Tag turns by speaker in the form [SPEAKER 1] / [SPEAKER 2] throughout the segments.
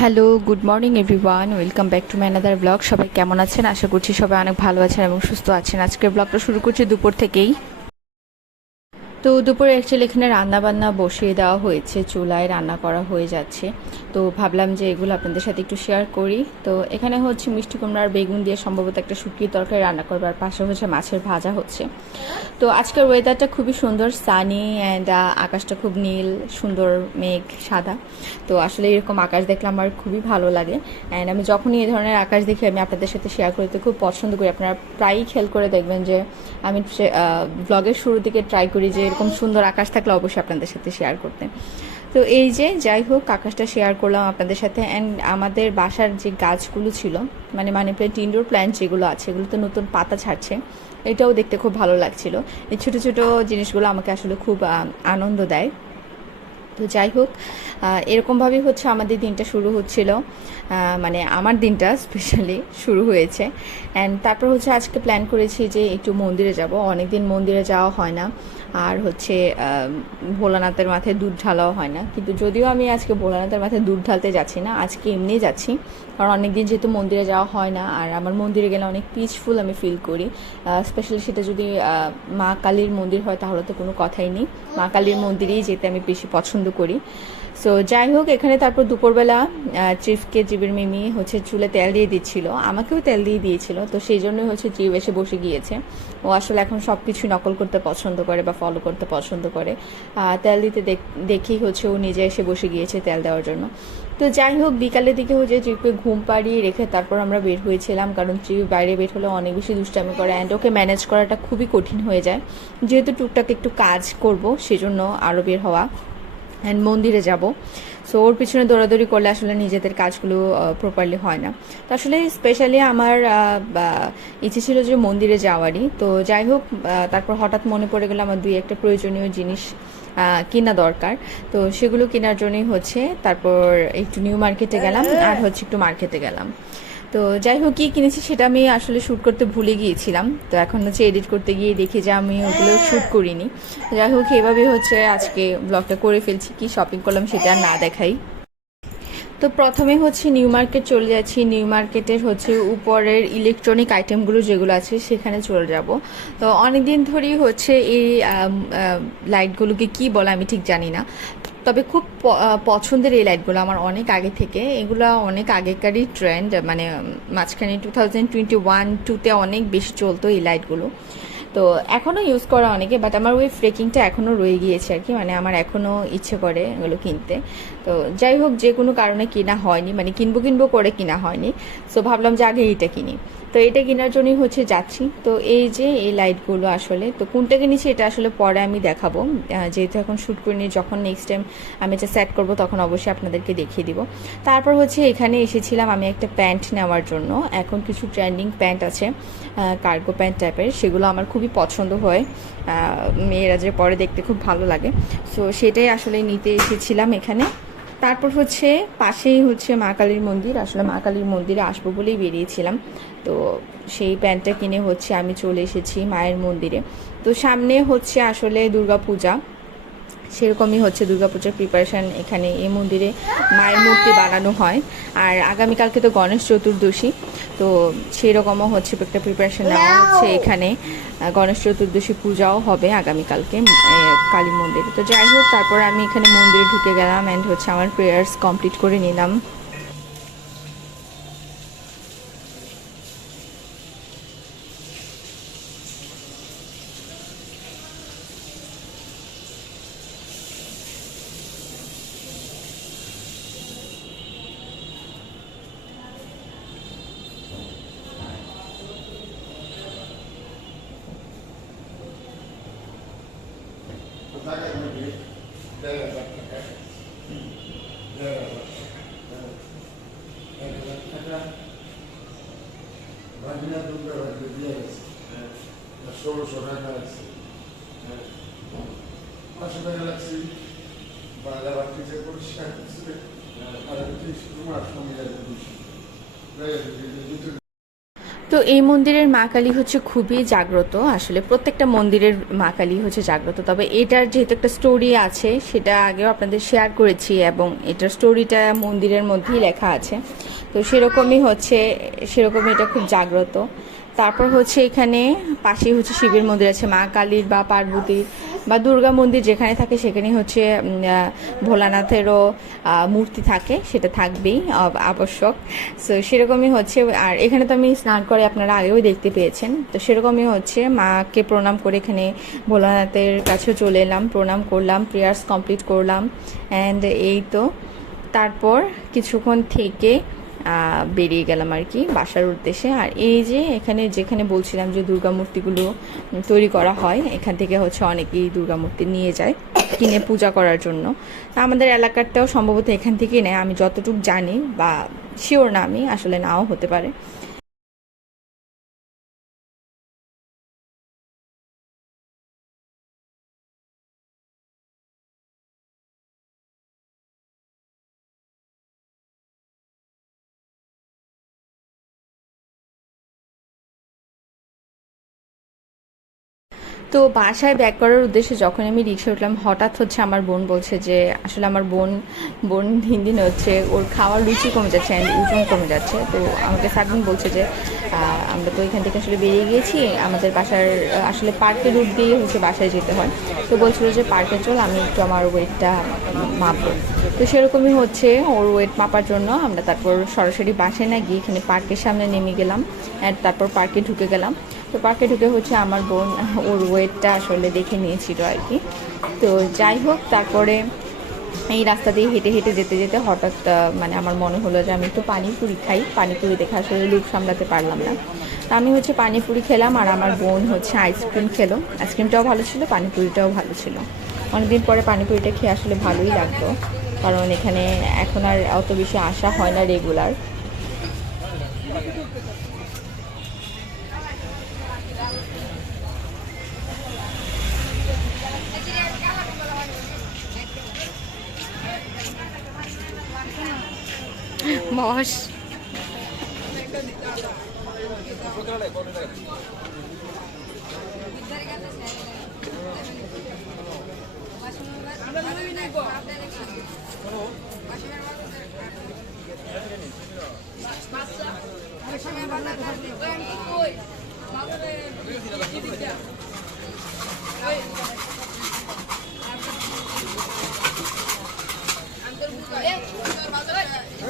[SPEAKER 1] Hello, good morning everyone. Welcome back to my another blog. সবাই কেমন আছেন? আশা করছি সবাই অনেক ভালো আছেন এবং সুস্থ আছেন। আজকের ব্লগটা শুরু করছি দুপুর থেকেই। তো দুপুরে অ্যাকচুয়ালি এখানে রান্না বান্না বসিয়ে দেওয়া হয়েছে, চুলায় রান্না করা হয়ে যাচ্ছে। তো ভাবলাম যে এগুলো আপনাদের সাথে একটু শেয়ার করি। তো এখানে হচ্ছে মিষ্টি কুমড়ার বেগুন দিয়ে সম্ভবত একটা শুকিয়ে তরকারি রান্না করবার পাশে হচ্ছে মাছের ভাজা হচ্ছে। তো আজকের ওয়েদারটা খুবই সুন্দর সানি অ্যান্ড আকাশটা খুব নীল, সুন্দর মেঘ, সাদা। তো আসলে এরকম আকাশ দেখলে আমার খুবই ভালো লাগে। অ্যান্ড আমি যখনই এই ধরনের আকাশ দেখি, আমি আপনাদের সাথে শেয়ার করতে খুব পছন্দ করি। আপনারা প্রায়ই খেয়াল করে দেখবেন যে, আমি ব্লগের শুরু দিকে ট্রাই করি যে এরকম সুন্দর আকাশ থাকলে অবশ্যই আপনাদের সাথে শেয়ার করতে। তো এই যে, যাই হোক, আকাশটা শেয়ার করলাম আপনাদের সাথে অ্যান্ড আমাদের বাসার যে গাছগুলো ছিল মানে মানি প্ল্যান্ট ইনডোর প্ল্যান্ট যেগুলো আছে, এগুলো তো নতুন পাতা ছাড়ছে, এটাও দেখতে খুব ভালো লাগছিল। এই ছোটো ছোটো জিনিসগুলো আমাকে আসলে খুব আনন্দ দেয়। তো যাই হোক এরকমভাবেই হচ্ছে আমাদের দিনটা শুরু হচ্ছিল। মানে আমার দিনটা স্পেশালি শুরু হয়েছে। অ্যান্ড তারপর হচ্ছে আজকে প্ল্যান করেছি যে একটু মন্দিরে যাব। অনেক দিন মন্দিরে যাওয়া হয় না। আর হচ্ছে ভোলানাথের মাথায় দুধ ঢালাও হয় না। কিন্তু যদিও আমি আজকে ভোলানাথের মাথায় দুধ ঢালতে যাচ্ছি না, আজকে এমনি যাচ্ছি। কারণ অনেক দিন যেহেতু মন্দিরে যাওয়া হয় না, আর আমার মন্দিরে গেলে অনেক পিসফুল আমি ফিল করি। স্পেশালি সেটা যদি মা কালীর মন্দির হয়, তাহলে তো কোনো কথাই নেই। মা কালীর মন্দিরেই যেতে আমি বেশি পছন্দ করি। সো যাই হোক, এখানে তারপর দুপুরবেলা চিফকে জিবির মিমি হচ্ছে চুলে তেল দিয়ে দিচ্ছিল। আমাকেও তেল দিয়ে দিয়েছিল, তো সেই জন্যই হচ্ছে জিব এসে বসে গিয়েছে। ও আসলে এখন সব কিছু নকল করতে পছন্দ করে বা ফলো করতে পছন্দ করে। তেল দিতে দেখ- দেখেই হচ্ছে ও নিজে এসে বসে গিয়েছে তেল দেওয়ার জন্য। তো যাই হোক, বিকালের দিকে হচ্ছে ট্রিপে ঘুম পাড়িয়ে রেখে তারপর আমরা বের হয়েছিলাম, কারণ ট্রিপ বাইরে বের হলে অনেক বেশি দুষ্টামি করে অ্যান্ড ওকে ম্যানেজ করাটা খুবই কঠিন হয়ে যায়। যেহেতু টুকটাক একটু কাজ করব, সেজন্য আরও বের হওয়া অ্যান্ড মন্দিরে যাব। সো ওর পিছনে দৌড়াদৌড়ি করলে আসলে নিজেদের কাজগুলো প্রপারলি হয় না। তো আসলে স্পেশালি আমার ইচ্ছে ছিল যে মন্দিরে যাওয়ারই। তো যাই হোক তারপর হঠাৎ মনে পড়ে গেলো আমার দুই একটা প্রয়োজনীয় জিনিস কেনা দরকার। তো সেগুলো কেনার জন্যই হচ্ছে, তারপর একটু নিউ মার্কেটে গেলাম, আর হচ্ছে একটু মার্কেটে গেলাম। তো যাই হোক, কী কিনেছি সেটা আমি আসলে শ্যুট করতে ভুলে গিয়েছিলাম। তো এখন হচ্ছে এডিট করতে গিয়ে দেখি যে আমি ওগুলো শ্যুট করিনি। যাই হোক, এভাবে হচ্ছে আজকে ব্লগটা করে ফেলছি, কি শপিং করলাম সেটা না দেখাই। তো প্রথমে হচ্ছে নিউ মার্কেট চলে যাচ্ছি। নিউ মার্কেটের হচ্ছে উপরের ইলেকট্রনিক আইটেমগুলো যেগুলো আছে সেখানে চলে যাব। তো অনেক দিন ধরেই হচ্ছে এই লাইটগুলোকে কি বলে আমি ঠিক জানি না। তবে খুব পছন্দের এই লাইটগুলো আমার অনেক আগে থেকে। এগুলো অনেক আগেকারই ট্রেন্ড মানে মাঝখানে টু থাউজেন্ড টোয়েন্টি ওয়ান টুতে অনেক বেশি চলতো এই লাইটগুলো তো এখনও ইউজ করা অনেকে বাট আমার ওই ফ্রেকিংটা এখনও রয়ে গিয়েছে আর কি মানে আমার এখনও ইচ্ছে করে এগুলো কিনতে। তো যাই হোক, যে কোনো কারণে কিনা হয়নি মানে কিনবো কিনবো করে কিনা হয়নি। সো ভাবলাম যে আগে এইটা কিনি। তো এটা কেনার জন্যই হচ্ছে যাচ্ছি। তো এই যে এই লাইটগুলো আসলে, তো কোনটা কিনেছি এটা আসলে পরে আমি দেখাবো। যেহেতু এখন শ্যুট করে নিয়ে যখন নেক্সট টাইম আমি এটা সেট করব, তখন অবশ্যই আপনাদেরকে দেখিয়ে দিব। তারপর হচ্ছে এখানে এসেছিলাম আমি একটা প্যান্ট নেওয়ার জন্য। এখন কিছু ট্রেন্ডিং প্যান্ট আছে কার্গো প্যান্ট টাইপের সেগুলো আমার খুবই পছন্দ হয়। মেয়েরা যে পরে দেখতে খুব ভালো লাগে। সো সেটাই আসলে নিতে এসেছিলাম এখানে। তারপর হচ্ছে পাশেই হচ্ছে মা কালীর মন্দির। আসলে মা কালীর মন্দিরে আসব বলেই বেরিয়েছিলাম। তো সেই প্যান্টটা কিনে হচ্ছে আমি চলে এসেছি মায়ের মন্দিরে। তো সামনে হচ্ছে আসলে দুর্গা পূজা সেরকমই হচ্ছে দুর্গাপূজার প্রিপারেশান এখানে এই মন্দিরে মায়ের মূর্তি বানানো হয়। আর আগামীকালকে তো গণেশ চতুর্দশী, তো সেরকমও হচ্ছে একটা প্রিপারেশান নেওয়া হচ্ছে এখানে। গণেশ চতুর্দশী পূজাও হবে আগামীকালকে কালী মন্দিরে। তো যাই হোক, তারপর আমি এখানে মন্দিরে ঢুকে গেলাম অ্যান্ড হচ্ছে আমার প্রেয়ার্স কমপ্লিট করে নিলাম।
[SPEAKER 2] Vagina দুর্গা ভাগ্য দিয়ে গেছে ষোলোশো টাকা আছে পাঁচশো টাকা লাগছে বাংলা যে পরিষ্কার করছে আর ত্রিশ তোমার সঙ্গে যাবে দুশো
[SPEAKER 1] তো এই মন্দিরের মা কালী হচ্ছে খুবই জাগ্রত। আসলে প্রত্যেকটা মন্দিরের মা কালী হচ্ছে জাগ্রত। তবে এটার যেহেতু একটা স্টোরি আছে, সেটা আগেও আপনাদের শেয়ার করেছি এবং এটার স্টোরিটা মন্দিরের মধ্যেই লেখা আছে। তো সেরকমই হচ্ছে, সেরকমই এটা খুব জাগ্রত। তারপর হচ্ছে এখানে পাশেই হচ্ছে শিবের মন্দির আছে, মা কালীর বা পার্বতীর বা দুর্গা মন্দির যেখানে থাকে সেখানে হচ্ছে ভোলানাথেরও মূর্তি থাকে, সেটা থাকবেই আবশ্যক। সো সেরকমই হচ্ছে, আর এখানে তো আমি স্নান করে আপনারা আগেও দেখতে পেয়েছেন। তো সেরকমই হচ্ছে, মাকে প্রণাম করে এখানে ভোলানাথের কাছেও চলে এলাম, প্রণাম করলাম প্রেয়ার্স কমপ্লিট করলাম অ্যান্ড এই তো। তারপর কিছুক্ষণ থেকে বেরিয়ে গেলাম আর কি বাসার উদ্দেশ্যে। আর এই যে এখানে যেখানে বলছিলাম যে দুর্গা মূর্তিগুলো তৈরি করা হয়, এখান থেকে হচ্ছে অনেকেই দুর্গা মূর্তি নিয়ে যায় কিনে পূজা করার জন্য। তা আমাদের এলাকারটাও সম্ভবত এখান থেকেই নেয়, আমি যতটুকু জানি বা শিওর না আমি, আসলে নাও হতে পারে। তো বাসায় ব্যাক করার উদ্দেশ্যে যখন আমি রিক্সা উঠলাম, হঠাৎ হচ্ছে আমার বোন বলছে যে, আসলে আমার বোন বোন দিন দিন হচ্ছে ওর খাওয়ার রুচি কমে যাচ্ছে অ্যান্ড ওজন কমে যাচ্ছে। তো আমাকে সাকদিন বলছে যে আমরা তো এখান থেকে আসলে বেরিয়ে গিয়েছি, আমাদের বাসার, আসলে পার্কের রুট দিয়ে হচ্ছে বাসায় যেতে হয়। তো বলছিল যে, পার্কে চল, আমি একটু আমার ওয়েটটা মাপবো। তো সেরকমই হচ্ছে ওর ওয়েট মাপার জন্য আমরা তারপর সরাসরি বাসায় না গিয়ে এখানে পার্কের সামনে নেমে গেলাম অ্যান্ড তারপর পার্কে ঢুকে গেলাম। তো পার্কে ঢুকে হচ্ছে আমার বোন। ওর ওয়েটটা আসলে দেখে নিয়েছিল আর কি। তো যাই হোক, তারপরে এই রাস্তা দিয়ে হেঁটে হেঁটে যেতে যেতে হঠাৎ মানে আমার মনে হলো যে আমি একটু পানিপুরি খাই। পানিপুরি দেখে আসলে লুক সামলাতে পারলাম না। তা আমি হচ্ছে পানিপুরি খেলাম আর আমার বোন হচ্ছে আইসক্রিম খেলো। আইসক্রিমটাও ভালো ছিল, পানিপুরিটাও ভালো ছিল। অনেকদিন পরে পানিপুরিটা খেয়ে আসলে ভালোই লাগতো কারণ এখানে এখন আর অত বেশি আসা হয় না রেগুলার Jorge.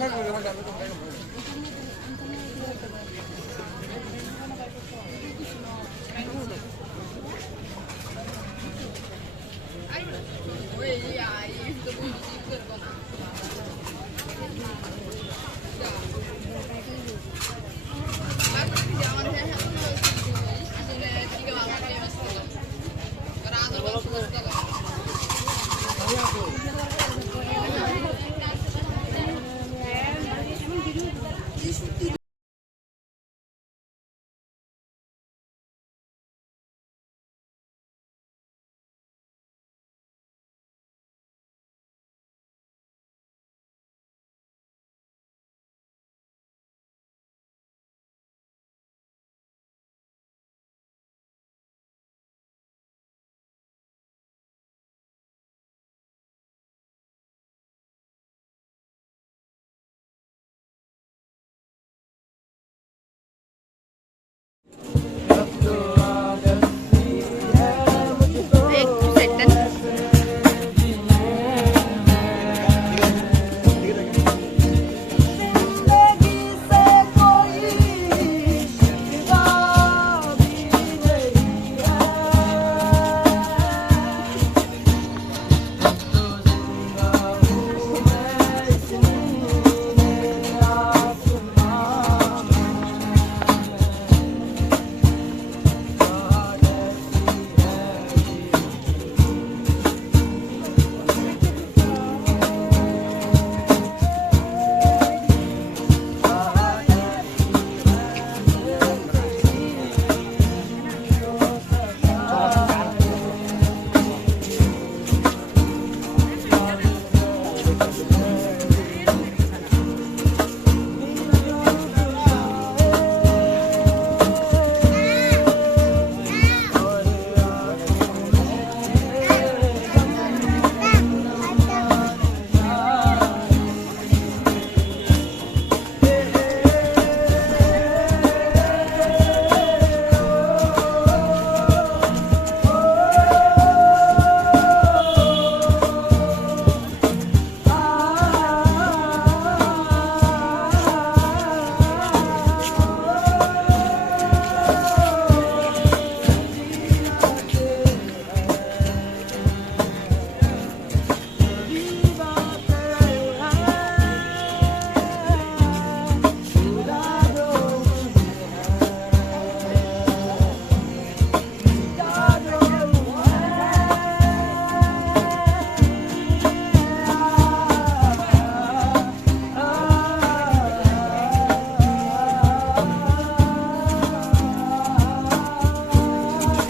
[SPEAKER 1] Saya kehilangan.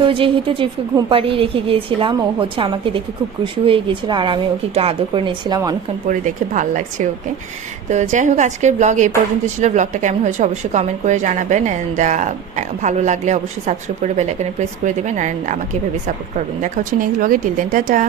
[SPEAKER 1] বস যেহেতু ট্রিপকে ঘুম পাড়িয়ে রেখে গিয়েছিলাম, ও হচ্ছে আমাকে দেখে খুব খুশি হয়ে গিয়েছিল আর আমি ওকে একটু আদর করে নিয়েছিলাম, অনেকক্ষণ পরে দেখে ভালো লাগছে ওকে। তো যাই হোক, আজকের ব্লগ এই পর্যন্ত ছিল। ব্লগটা কেমন হয়েছে অবশ্যই কমেন্ট করে জানাবেন অ্যান্ড ভালো লাগলে অবশ্যই সাবস্ক্রাইব করে বেলাইকানে প্রেস করে দেবেন অ্যান্ড আমাকে এভাবে সাপোর্ট করবেন। দেখা হচ্ছে নেক্সট ব্লগে টিল দেন টাটা